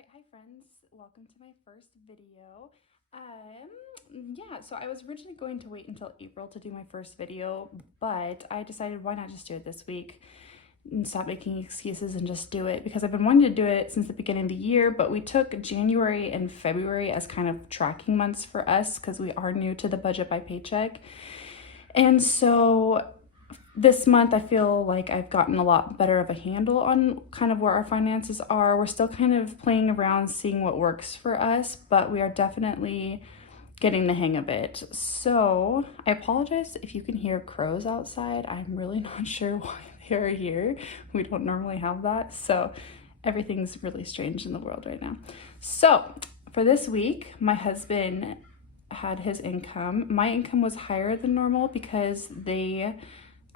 right, hi friends, welcome to my first video. Yeah, so I was originally going to wait until April to do my first video, but I decided why not just do it this week and stop making excuses and just do it, because I've been wanting to do it since the beginning of the year, but we took January and February as kind of tracking months for us because we are new to the budget by Paycheck. And so this month I feel like I've gotten a lot better of a handle on kind of where our finances are. We're still kind of playing around, seeing what works for us, but we are definitely getting the hang of it. So I apologize if you can hear crows outside. I'm really not sure why they're here. We don't normally have that. So everything's really strange in the world right now. So for this week, my husband had his income. My income was higher than normal because they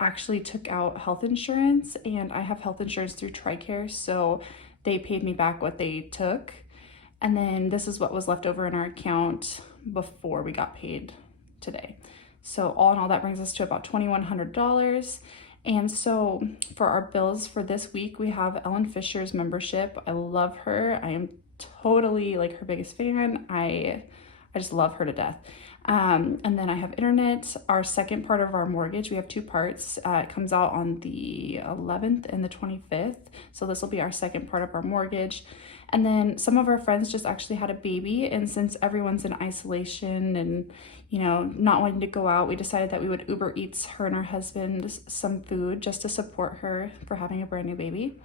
actually took out health insurance, and I have health insurance through TRICARE, so they paid me back what they took. And then this is what was left over in our account before we got paid today. So all in all, that brings us to about $2,100. And so for our bills for this week, we have Ellen Fisher's membership. I love her. I am totally like her biggest fan. I just love her to death. And then I have internet. Our second part of our mortgage, we have two parts. It comes out on the 11th and the 25th. So this will be our second part of our mortgage. And then some of our friends just actually had a baby. And since everyone's in isolation and, you know, not wanting to go out, we decided that we would Uber Eats her and her husband some food just to support her for having a brand new baby.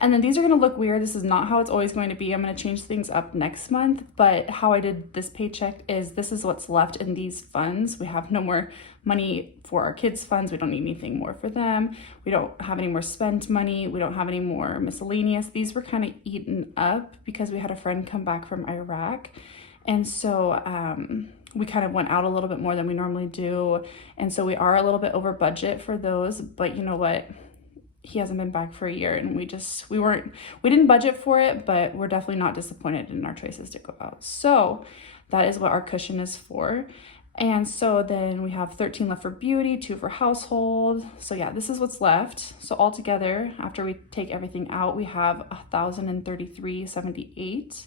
And then these are going to look weird. This is not how it's always going to be. I'm going to change things up next month, but how I did this paycheck is this is what's left in these funds. We have no more money for our kids' funds. We don't need anything more for them. We don't have any more spent money. We don't have any more miscellaneous. These were kind of eaten up because we had a friend come back from Iraq. And so, we kind of went out a little bit more than we normally do. And so we are a little bit over budget for those, but you know what? He hasn't been back for a year, and we didn't budget for it, but we're definitely not disappointed in our choices to go out. So that is what our cushion is for. And so then we have 13 left for beauty, 2 for household. So yeah, this is what's left. So altogether, after we take everything out, we have $1,033.78.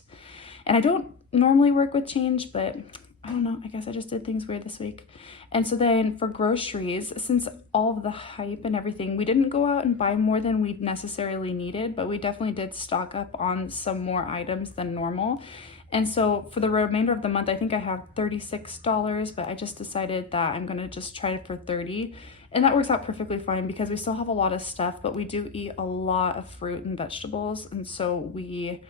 And I don't normally work with change, but I don't know, I guess I just did things weird this week. And so then for groceries, since all of the hype and everything, we didn't go out and buy more than we necessarily needed, but we definitely did stock up on some more items than normal. And so for the remainder of the month, I think I have $36, but I just decided that I'm gonna just try it for $30. And that works out perfectly fine because we still have a lot of stuff, but we do eat a lot of fruit and vegetables. And so we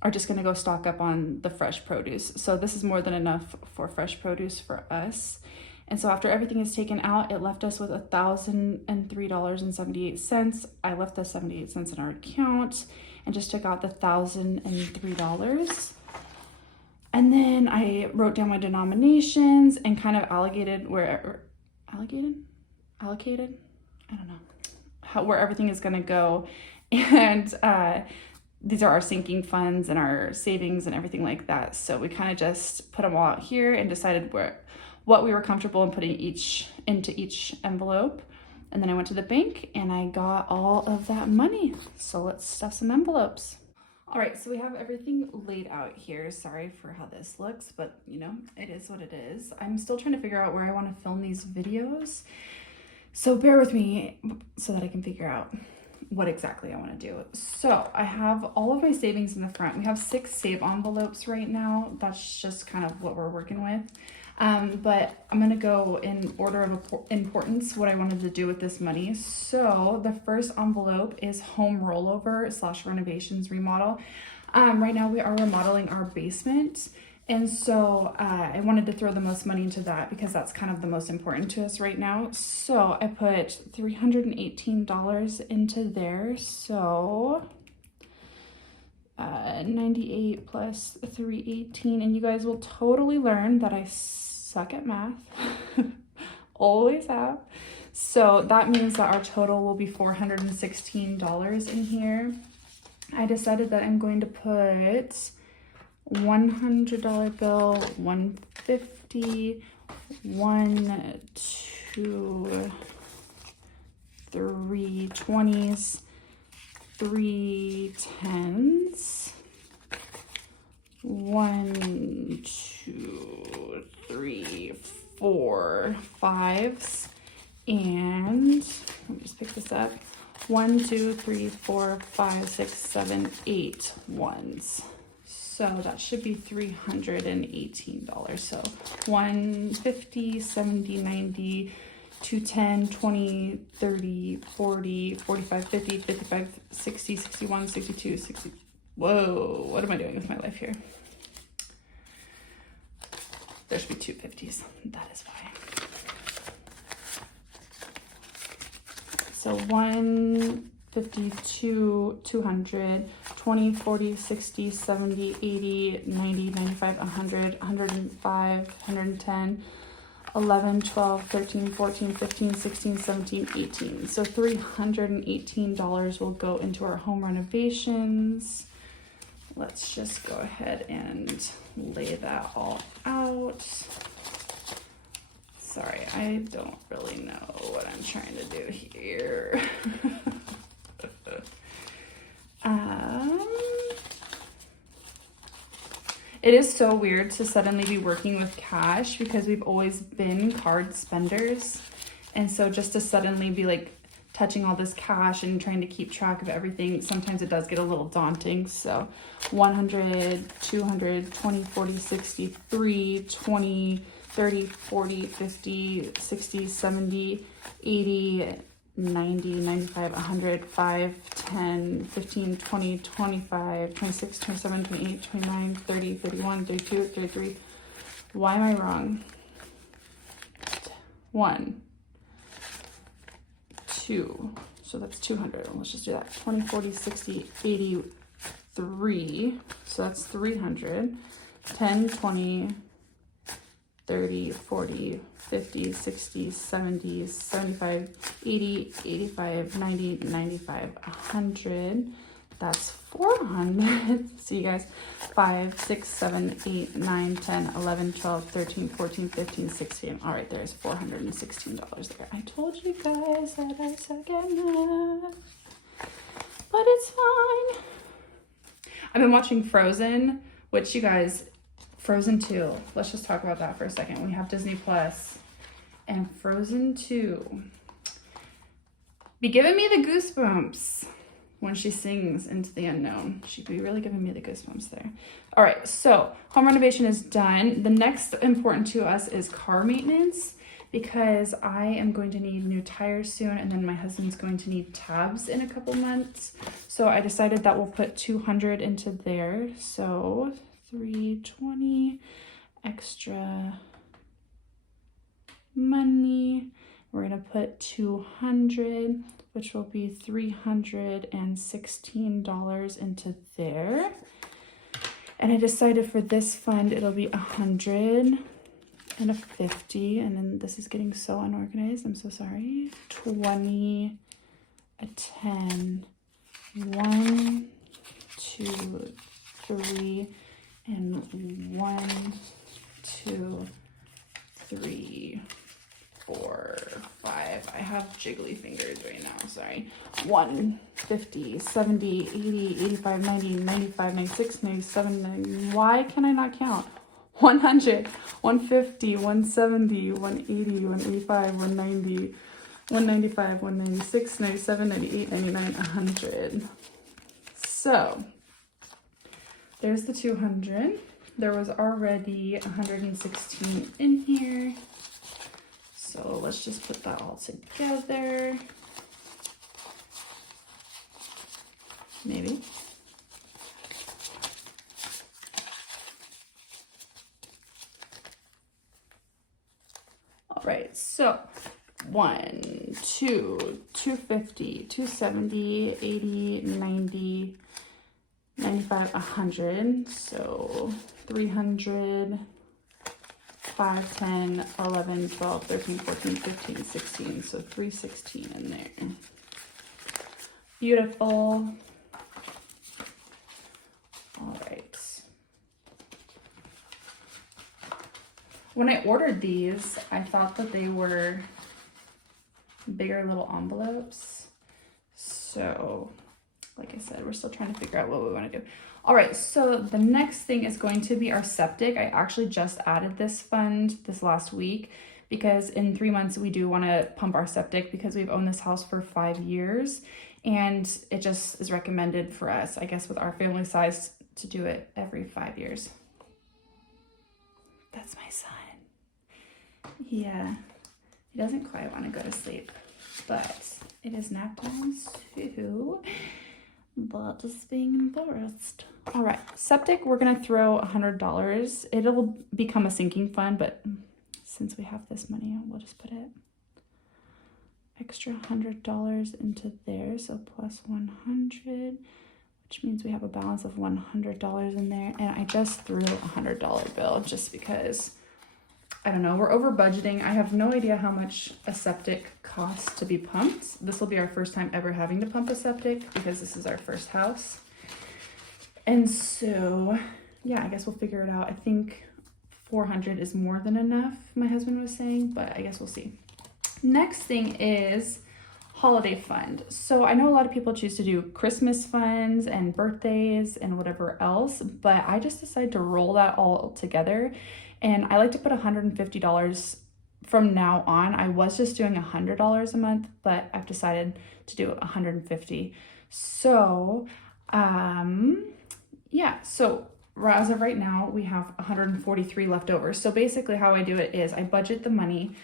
are just gonna go stock up on the fresh produce. So this is more than enough for fresh produce for us. And so after everything is taken out, it left us with $1,003.78. I left the 78 cents in our account and just took out the $1,003. And then I wrote down my denominations and kind of allocated? I don't know, where everything is gonna go. And these are our sinking funds and our savings and everything like that. So we kind of just put them all out here and decided what we were comfortable in putting into each envelope. And then I went to the bank and I got all of that money. So let's stuff some envelopes. All right, so we have everything laid out here. Sorry for how this looks, but you know, it is what it is. I'm still trying to figure out where I want to film these videos. So bear with me so that I can figure out what exactly I want to do. So I have all of my savings in the front. We have 6 save envelopes right now. That's just kind of what we're working with. But I'm going to go in order of importance what I wanted to do with this money. So the first envelope is home rollover / renovations remodel. Right now we are remodeling our basement. And so I wanted to throw the most money into that because that's kind of the most important to us right now. So I put $318 into there. So 98 plus 318. And you guys will totally learn that I suck at math. Always have. So that means that our total will be $416 in here. I decided that I'm going to put $100 bill, $150, 1, 2, 3 20s, 3 10s, 1, 2, 3, 4 5s, and let me just pick this up. 1, 2, 3, 4, 5, 6, 7, 8 ones. So that should be $318. So 150, 70, 90, 210, 20, 30, 40, 45, 50, 55, 60, 61, 62, 60. Whoa, what am I doing with my life here? There should be 250s. That is why. So 152, 200, 20, 40, 60, 70, 80, 90, 95, 100, 105, 110, 11, 12, 13, 14, 15, 16, 17, 18. So $318 will go into our home renovations. Let's just go ahead and lay that all out. Sorry, I don't really know what I'm trying to do here. It is so weird to suddenly be working with cash because we've always been card spenders. And so just to suddenly be like touching all this cash and trying to keep track of everything, sometimes it does get a little daunting. So 100, 200, 20, 40, 60, 3, 20, 30, 40, 50, 60, 70, 80, 90, 95, 100, 5, 10, 15, 20, 25, 26, 27, 28, 29, 30, 31, 32, 33. Why am I wrong? 1, 2, so that's 200. Let's just do that. 20, 40, 60, 83. So that's 300. 10, 20, 30, 40, 50, 60, 70, 75, 80, 85, 90, 95, 100. That's 400. See you guys. 5, 6, 7, 8, 9, 10, 11, 12, 13, 14, 15, 16. All right, there's $416 there. I told you guys that I suck at math, but it's fine. I've been watching Frozen, which you guys, Frozen 2. Let's just talk about that for a second. We have Disney Plus, and Frozen 2 be giving me the goosebumps when she sings Into the Unknown. She'd be really giving me the goosebumps there. All right, so home renovation is done. The next important to us is car maintenance, because I am going to need new tires soon, and then my husband's going to need tabs in a couple months. So I decided that we'll put 200 into there. So 320 extra money. We're gonna put 200, which will be $316 into there. And I decided for this fund it'll be 100 and a 50, and then this is getting so unorganized, I'm so sorry. 20, a 10, 1, 2, 3, and 1, 2, 3, 4, 5. I have jiggly fingers right now, sorry. 1, 50, 70, 80, 85, 90, 95, 96, 97, 90. Why can I not count? 100, 150, 170, 180, 185, 190, 195, 196, 97, 98, 99, 100. So there's the 200. There was already 116 in here. So let's just put that all together. Maybe. All right, so 1, 2, 250, 270, 80, 90, 95, 100. So 300, 5, 10, 11, 12, 13, 14, 15, 16. So 316 in there. Beautiful. All right. When I ordered these, I thought that they were bigger little envelopes. So like I said, we're still trying to figure out what we want to do. All right, so the next thing is going to be our septic. I actually just added this fund this last week because in 3 months we do want to pump our septic because we've owned this house for 5 years, and it just is recommended for us, I guess, with our family size to do it every 5 years. That's my son. Yeah, he doesn't quite want to go to sleep, but it is nap time too. But is being embarrassed. All right, septic, we're gonna throw $100. It'll become a sinking fund, but since we have this money, we'll just put it extra $100 into there. So plus 100, which means we have a balance of $100 in there. And I just threw a $100 bill just because, I don't know, we're over budgeting. I have no idea how much a septic costs to be pumped. This will be our first time ever having to pump a septic because this is our first house. And so, yeah, I guess we'll figure it out. I think 400 is more than enough, my husband was saying, but I guess we'll see. Next thing is holiday fund. So I know a lot of people choose to do Christmas funds and birthdays and whatever else, but I just decided to roll that all together. And I like to put $150 from now on. I was just doing $100 a month, but I've decided to do $150. So, yeah, so as of right now, we have 143 left over. So basically how I do it is I budget the money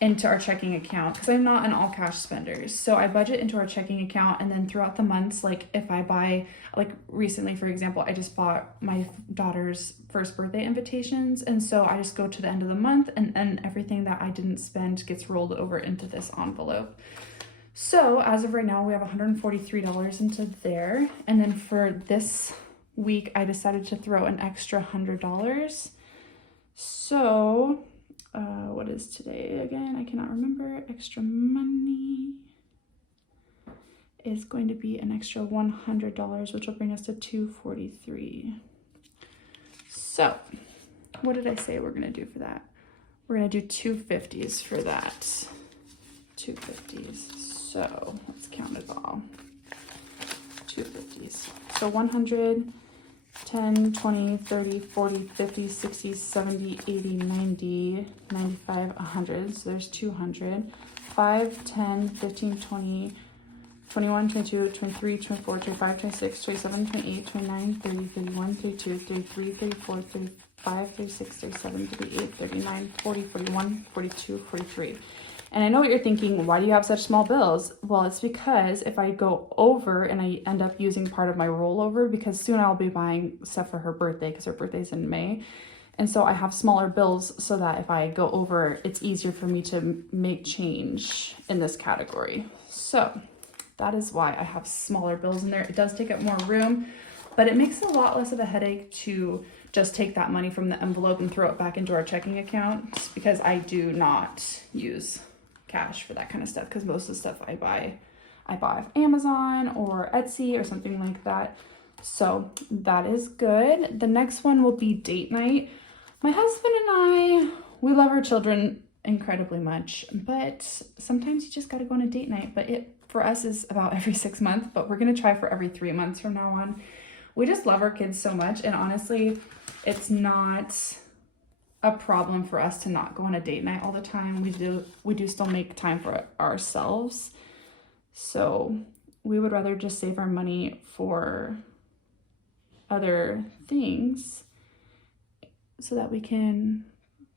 into our checking account because I'm not an all cash spender. So I budget into our checking account, and then throughout the months, like if I buy, like recently, for example, I just bought my daughter's first birthday invitations. And so I just go to the end of the month, and everything that I didn't spend gets rolled over into this envelope. So as of right now, we have $143 into there. And then for this week, I decided to throw an extra $100. So what is today again? I cannot remember. Extra money is going to be an extra $100, which will bring us to $243. So what did I say we're gonna do for that? We're gonna do 250s for that. 250s. So let's count it all. 250s. So 100, 10, 20, 30, 40, 50, 60, 70, 80, 90, 95, 100. So there's 200. 5, 10, 15, 20, 21, 22, 23, 24, 25, 26, 27, 28, 29, 30, 31, 32, 33, 34, 35, 36, 37, 38, 39, 40, 41, 42, 43. And I know what you're thinking, why do you have such small bills? Well, it's because if I go over and I end up using part of my rollover, because soon I'll be buying stuff for her birthday because her birthday's in May. And so I have smaller bills so that if I go over, it's easier for me to make change in this category. So that is why I have smaller bills in there. It does take up more room, but it makes it a lot less of a headache to just take that money from the envelope and throw it back into our checking account, because I do not use cash for that kind of stuff, because most of the stuff I buy off Amazon or Etsy or something like that. So that is good. The next one will be date night. My husband and I, we love our children incredibly much, but sometimes you just got to go on a date night. But it for us is about every 6 months, but we're going to try for every 3 months from now on. We just love our kids so much, and honestly, it's not a problem for us to not go on a date night all the time. We do still make time for ourselves. So we would rather just save our money for other things so that we can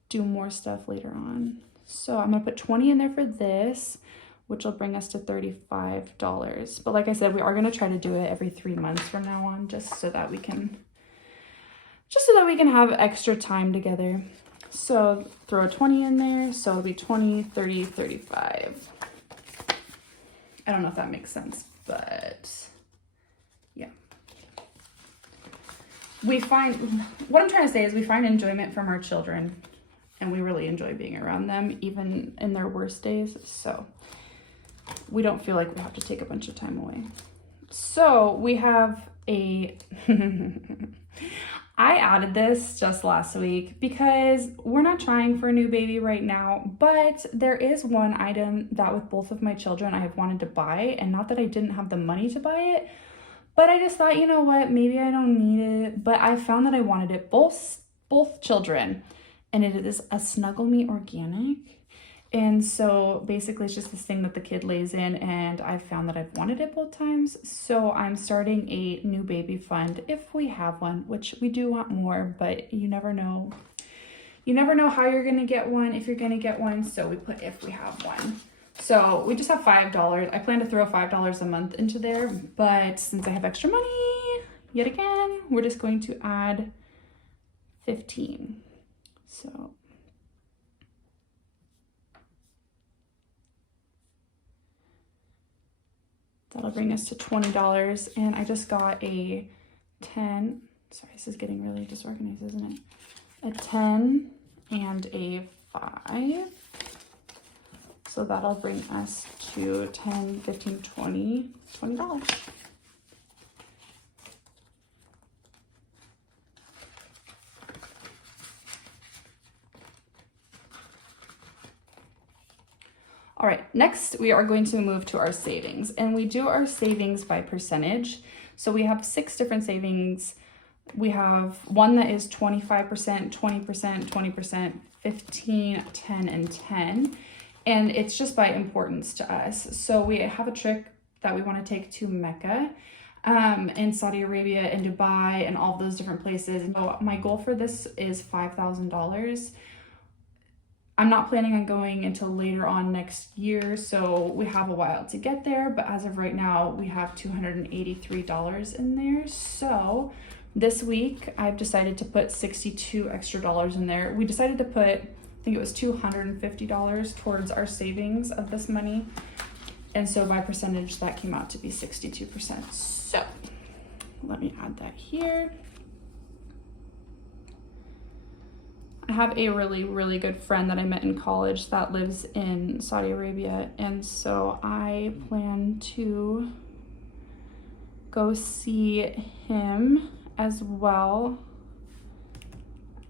do more stuff later on. So I'm gonna put 20 in there for this, which will bring us to $35. But like I said, we are gonna try to do it every 3 months from now on, just so that we can have extra time together. So throw a 20 in there, so it'll be 20, 30, 35. I don't know if that makes sense, but yeah. What I'm trying to say is we find enjoyment from our children, and we really enjoy being around them, even in their worst days. So we don't feel like we have to take a bunch of time away. So we have I added this just last week because we're not trying for a new baby right now, but there is one item that with both of my children I have wanted to buy, and not that I didn't have the money to buy it, But I just thought, you know what, maybe I don't need it. But I found that I wanted it, both children. And it is a Snuggle Me organic. And so basically it's just this thing that the kid lays in, and I've found that I've wanted it both times. So I'm starting a new baby fund if we have one, which we do want more, but you never know. You never know how you're gonna get one, if you're gonna get one. So we put if we have one. So we just have $5. I plan to throw $5 a month into there, but since I have extra money, yet again, we're just going to add 15. So that'll bring us to $20. And I just got a 10, sorry, this is getting really disorganized, isn't it? A 10 and a 5. So that'll bring us to 10, 15, 20, $20. All right, next we are going to move to our savings, and we do our savings by percentage. So we have 6 different savings. We have one that is 25%, 20%, 20%, 15, 10, and 10. And it's just by importance to us. So we have a trip that we want to take to Mecca, in Saudi Arabia and Dubai and all of those different places. And so my goal for this is $5,000. I'm not planning on going until later on next year, so we have a while to get there. But as of right now, we have $283 in there. So this week, I've decided to put $62 extra in there. We decided to put, I think it was $250 towards our savings of this money. And so by percentage, that came out to be 62%. So let me add that here. I have a really, really good friend that I met in college that lives in Saudi Arabia. And so I plan to go see him as well,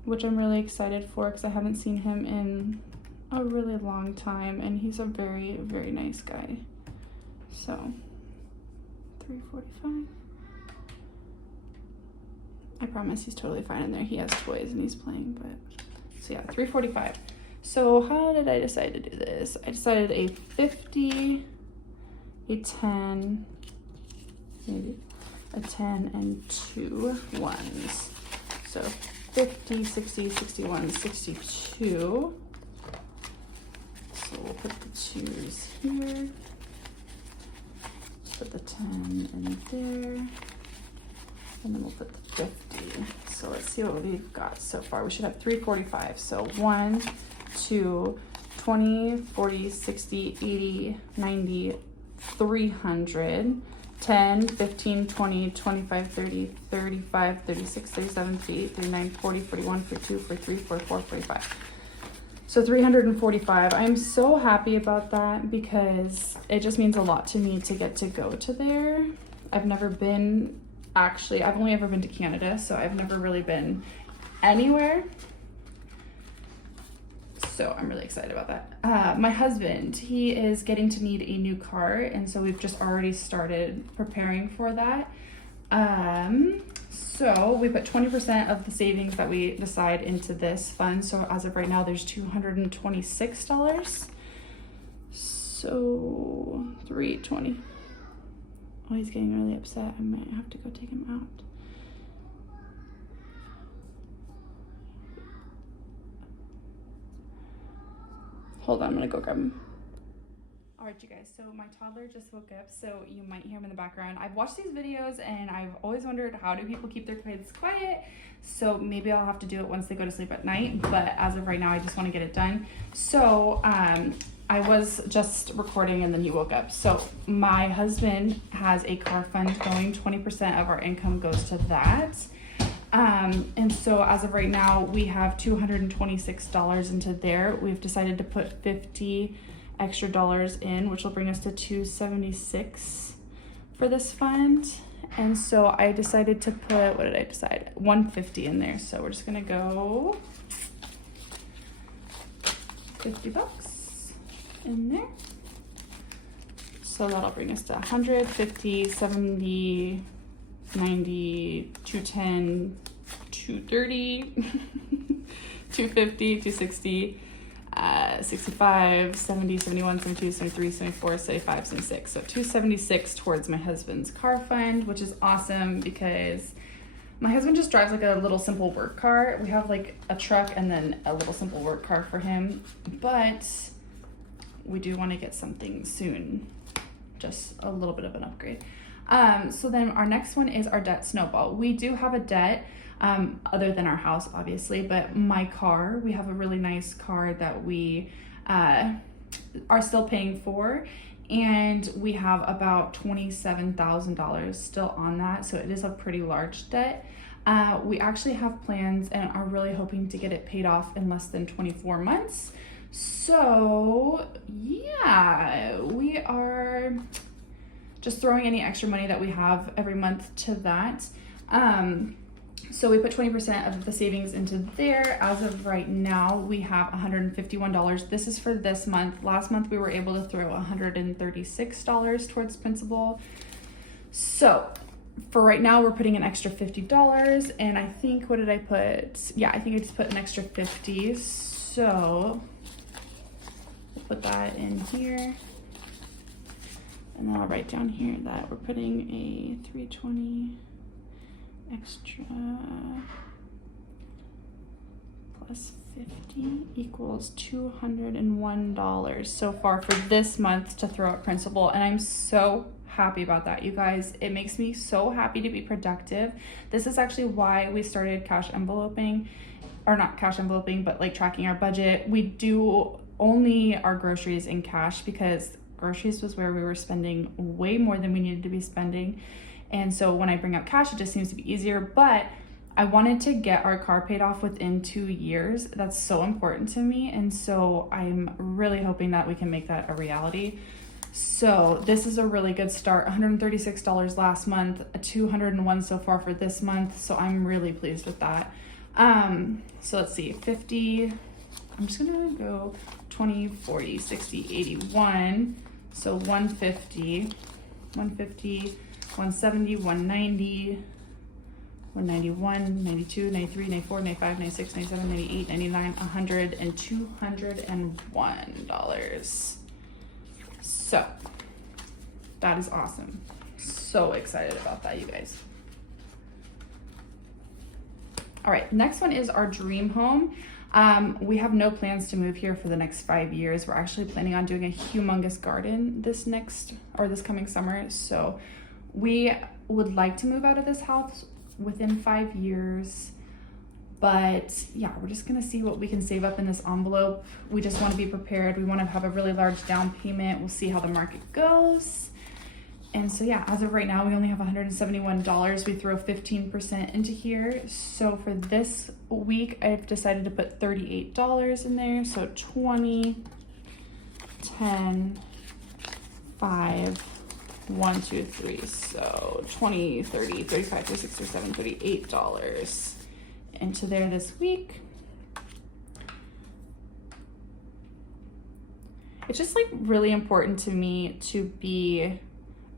which I'm really excited for because I haven't seen him in a really long time, and he's a very, very nice guy. So $345. I promise he's totally fine in there. He has toys and he's playing, but so yeah, $345. So how did I decide to do this? I decided a 50, a 10, maybe a 10 and 2 ones. So 50, 60, 61, 62. So we'll put the 2s here. Put the 10 in there. And then we'll put the 50. So let's see what we've got so far. We should have 345. So 1, 2, 20, 40, 60, 80, 90, 300. 10, 15, 20, 25, 30, 35, 36, 37, 38, 39, 40, 41, 42, 43, 44, 45. So 345. I'm so happy about that because it just means a lot to me to get to go to there. I've never been, actually, I've only ever been to Canada, so I've never really been anywhere. So I'm really excited about that. My husband, he is getting to need a new car, and so we've just already started preparing for that. So we put 20% of the savings that we decide into this fund. So as of right now, there's $226. So 320. Oh, he's getting really upset. I might have to go take him out. Hold on, I'm gonna go grab him. All right, you guys, so my toddler just woke up, so you might hear him in the background. I've watched these videos and I've always wondered, how do people keep their kids quiet? So maybe I'll have to do it once they go to sleep at night, but as of right now, I just wanna get it done. So I was just recording and then you woke up. So my husband has a car fund going, 20% of our income goes to that. And so as of right now, we have $226 into there. We've decided to put $50 extra in, which will bring us to $276 for this fund. And so I decided to put, what did I decide? $150 in there. So we're just gonna go $50 in there. So that'll bring us to 150, 70, 90, 210, 230, 250, 260, 65, 70, 71, 72, 73, 74, 75, 76. So 276 towards my husband's car fund, which is awesome because my husband just drives like a little simple work car. We have like a truck and then a little simple work car for him, but we do want to get something soon, just a little bit of an upgrade. So then our next one is our debt snowball. We do have a debt, other than our house, obviously, but my car, we have a really nice car that we are still paying for, and we have about $27,000 still on that, so it is a pretty large debt. We actually have plans and are really hoping to get it paid off in less than 24 months. So yeah, we are just throwing any extra money that we have every month to that. So we put 20% of the savings into there. As of right now, we have $151. This is for this month. Last month, we were able to throw $136 towards principal. So for right now, we're putting an extra $50. And I think, what did I put? Yeah, I think I just put an extra 50. So we'll put that in here. And then I'll write down here that we're putting a 320 extra plus 50 equals $201 so far for this month to throw at principal. And I'm so happy about that, you guys. It makes me so happy to be productive. This is actually why we started cash enveloping, or not cash enveloping, but like tracking our budget. We do only our groceries in cash because groceries was where we were spending way more than we needed to be spending. And so when I bring up cash, it just seems to be easier. But I wanted to get our car paid off within 2 years. That's so important to me. And so I'm really hoping that we can make that a reality. So this is a really good start. $136 last month, $201 so far for this month. So I'm really pleased with that. So let's see, 50, I'm just gonna go 20, 40, 60, 81. So 150, 170, 190, 191, 92, 93, 94, 95, 96, 97, 98, 99, 100, and $201. So that is awesome. So excited about that, you guys. All right, next one is our dream home. We have no plans to move here for the next 5 years. We're actually planning on doing a humongous garden this coming summer. So we would like to move out of this house within 5 years. But yeah, we're just gonna see what we can save up in this envelope. We just wanna be prepared. We wanna have a really large down payment. We'll see how the market goes. And so yeah, as of right now, we only have $171. We throw 15% into here. So for this week, I've decided to put $38 in there. So 20, 10, 5, 1, 2, 3. So 20, 30, 35, 36, 37, $38 into there this week. It's just like really important to me to be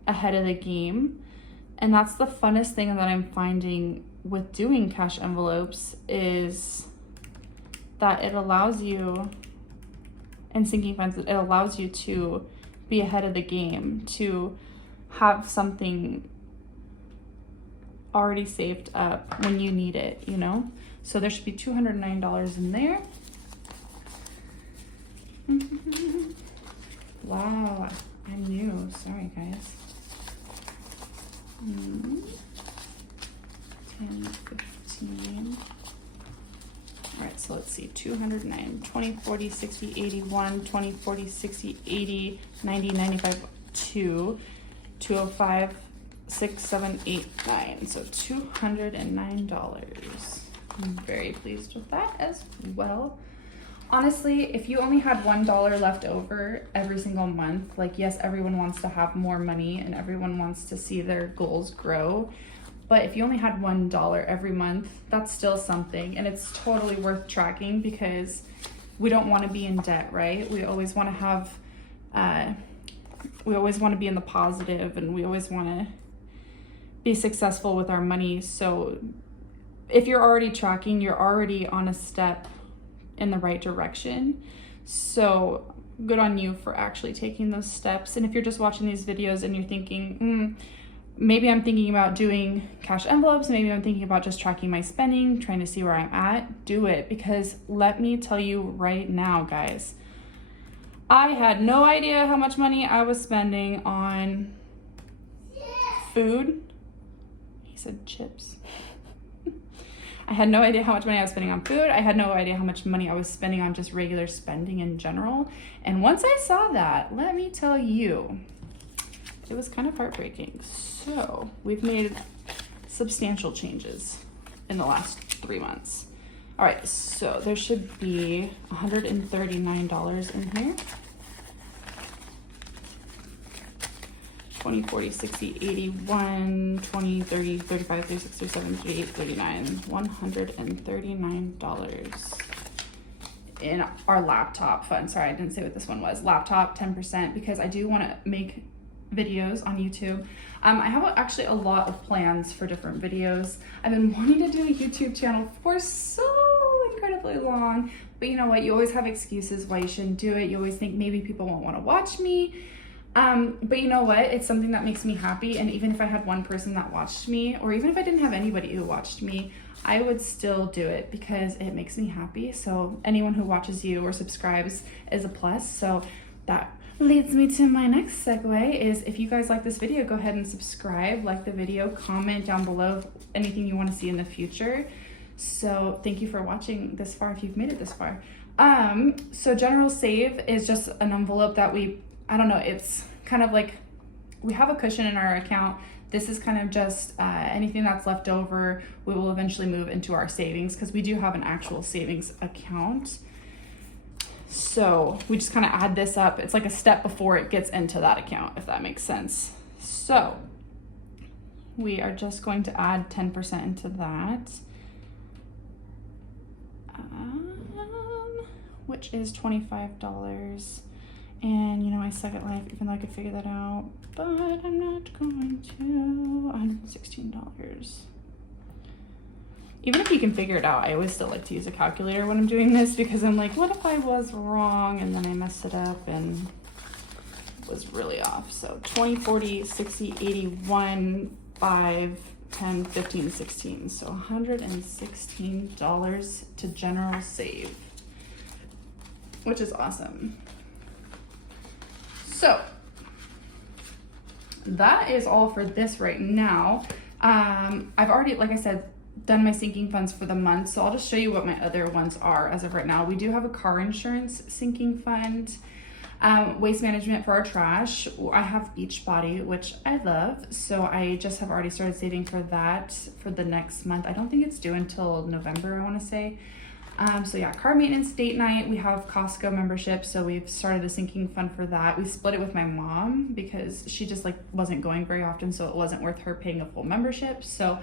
ahead of the game, and that's the funnest thing that I'm finding with doing cash envelopes is that it allows you, and sinking funds, it allows you to be ahead of the game, to have something already saved up when you need it, you know? So there should be $209 in there. Wow, I'm new, sorry guys. 10, 15. All right, so let's see, 209, 20, 40, 60, 81, 20, 40, 60, 80, 90, 95, 2, 205, 6, 7, 8, 9. So $209. I'm very pleased with that as well. Honestly, if you only had $1 left over every single month, like yes, everyone wants to have more money and everyone wants to see their goals grow. But if you only had $1 every month, that's still something. And it's totally worth tracking because we don't want to be in debt, right? We always want to have, we always want to be in the positive, and we always want to be successful with our money. So if you're already tracking, you're already on a step in the right direction. So good on you for actually taking those steps. And if you're just watching these videos and you're thinking, maybe I'm thinking about doing cash envelopes, maybe I'm thinking about just tracking my spending, trying to see where I'm at, do it. Because let me tell you right now, guys, I had no idea how much money I was spending on food. He said chips. I had no idea how much money I was spending on food. I had no idea how much money I was spending on just regular spending in general. And once I saw that, let me tell you, it was kind of heartbreaking. So we've made substantial changes in the last 3 months. All right, so there should be $139 in here. 20, 40, 60, 81, 20, 30, 35, 36, 37, 38, 39, $139 in our laptop fund. Sorry, I didn't say what this one was. Laptop, 10%, because I do want to make videos on YouTube. I have actually a lot of plans for different videos. I've been wanting to do a YouTube channel for so incredibly long, but you know what? You always have excuses why you shouldn't do it. You always think maybe people won't want to watch me. But you know what? It's something that makes me happy. And even if I had one person that watched me, or even if I didn't have anybody who watched me, I would still do it because it makes me happy. So anyone who watches you or subscribes is a plus. So that leads me to my next segue is, if you guys like this video, go ahead and subscribe, like the video, comment down below anything you want to see in the future. So thank you for watching this far, if you've made it this far. So general save is just an envelope that I don't know, it's kind of like we have a cushion in our account. This is kind of just anything that's left over, we will eventually move into our savings, because we do have an actual savings account. So we just kind of add this up. It's like a step before it gets into that account, if that makes sense. So we are just going to add 10% into that, which is $25. And you know, I suck at life, even though I could figure that out, but I'm not going to. $116. Even if you can figure it out, I always still like to use a calculator when I'm doing this, because I'm like, what if I was wrong and then I messed it up and it was really off? So 20, 40, 60, 81, 5, 10, 15, 16. So $116 to general save, which is awesome. So that is all for this right now. I've already, like I said, done my sinking funds for the month, so I'll just show you what my other ones are as of right now. We do have a car insurance sinking fund, waste management for our trash. I have Beachbody, which I love, so I just have already started saving for that for the next month. I don't think it's due until November, I want to say. So yeah, car maintenance, date night. We have Costco membership, so we've started a sinking fund for that. We split it with my mom because she just like wasn't going very often, so it wasn't worth her paying a full membership. So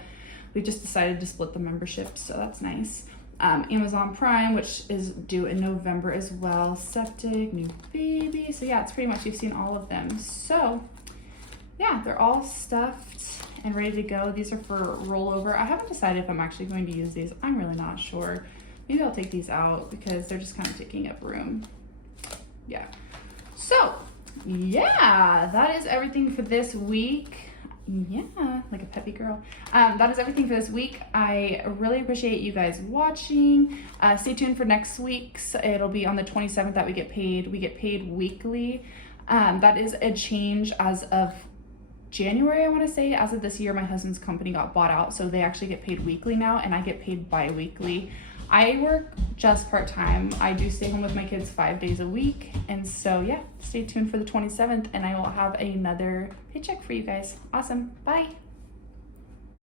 we just decided to split the membership, so that's nice. Amazon Prime, which is due in November as well. Septic, new baby. So yeah, it's pretty much, you've seen all of them. So yeah, they're all stuffed and ready to go. These are for rollover. I haven't decided if I'm actually going to use these. I'm really not sure. Maybe I'll take these out because they're just kind of taking up room. Yeah. So yeah, that is everything for this week. Yeah, like a peppy girl. That is everything for this week. I really appreciate you guys watching. Stay tuned for next week's. It'll be on the 27th that we get paid. We get paid weekly. That is a change as of January, I want to say. As of this year, my husband's company got bought out, so they actually get paid weekly now, and I get paid bi-weekly. I work just part-time. I do stay home with my kids 5 days a week. And so yeah, stay tuned for the 27th and I will have another paycheck for you guys. Awesome. Bye.